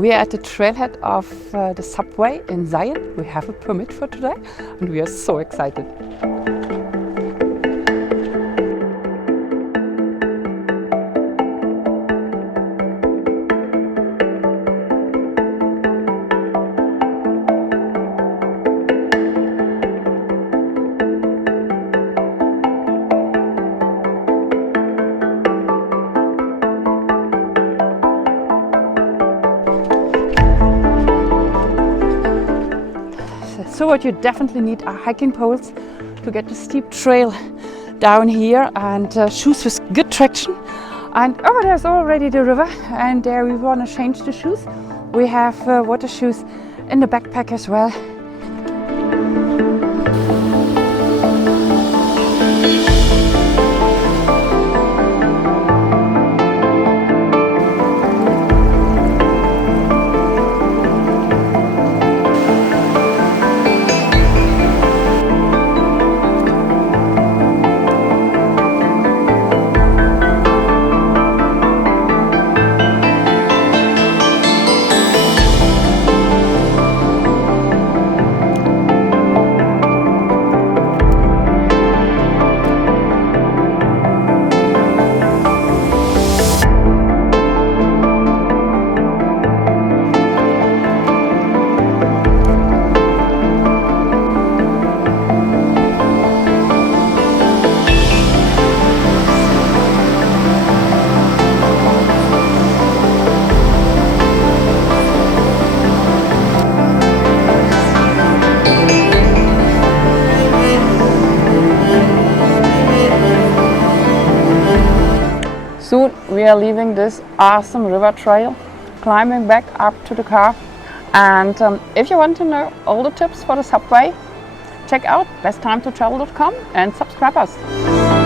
We are at the trailhead of the subway in Zion. We have a permit for today and we are so excited. So what you definitely need are hiking poles to get the steep trail down here, and shoes with good traction. And over there's already the river, and there we want to change the shoes. We have water shoes in the backpack as well. Soon we are leaving this awesome river trail, climbing back up to the car. And if you want to know all the tips for the subway, check out besttimetotravel.com and subscribe us.